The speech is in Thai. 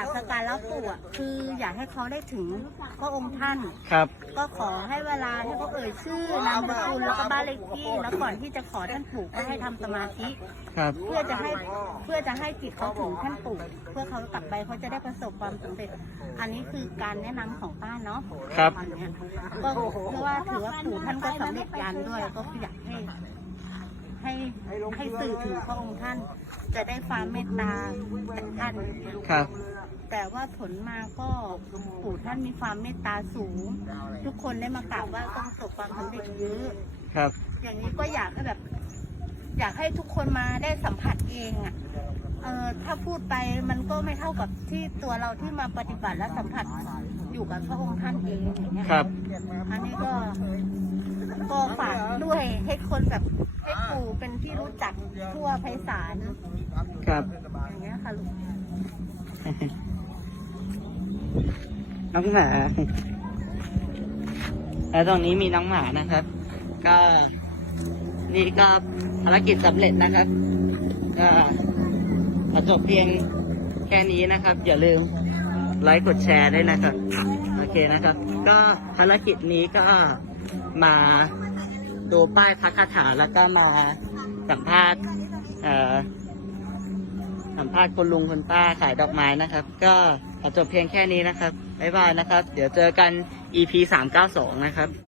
ราบสกการะปู่อะคืออยากให้เขาได้ถึงพระองค์ท่าน ครับ ก็ขอให้เวลาให้เขาเอ่ยชื่อนามสกุลแล้วก็บ้านเลขที่แล้วก่อนที่จะขอท่านปู่ก็ให้ทำสมาธิ ครับ เพื่อจะให้เพื่อจะให้จิตเขาถึงท่านปู่เพื่อเขากลับไปเขาจะได้ประสบความสำเร็จ อันนี้คือการแนะนำของป้าเนาะครับอันเนี้ยก็เพราะว่าถือว่าปู่ท่านก็สำเร็จยานด้วยก็อยากให้ ให้ให้สื่อถึงพระองค์ท่าน จะได้ความเมตตาจากท่าน ครับ แต่ว่าผลมาก็ปู่ท่านมีความเมตตาสูง ทุกคนได้มากราบไหว่าก็ประสบความสำเร็จเยอะครับ อย่างนี้ก็อยากให้แบบ อยากให้ทุกคนมาได้สัมผัสเองอะ่ะเออถ้าพูดไปมันก็ไม่เท่ากับที่ตัวเราที่มาปฏิบัติและสัมผัสอยู่กับพระองค์ท่านเองอย่างเงี้ยครับ อันนี้ก็ก็ฝากด้วยให้คนแบบให้ปู่เป็นที่รู้จักทั่วไพศาลครับอย่างเงี้ยค่ะลูก น้องหมาแล้วตรงนี้มีน้องหมานะครับ ก็นี่ก็ภารกิจสำเร็จนะครับ ก็ขอจบเพียงแค่นี้นะครับ อย่าลืมไลค์กดแชร์ด้วยนะครับ โอเคนะครับ ก็ภารกิจนี้ก็มาดูป้ายพักคาถาแล้วก็มาสัมภาษณ์เอ่อ สัมภาษณ์คุณลุงคุณป้าขายดอกไม้นะครับ ก็ขอจบเพียงแค่นี้นะครับ บ๊ายบายนะครับ เดี๋ยวเจอกัน EP 392 นะครับ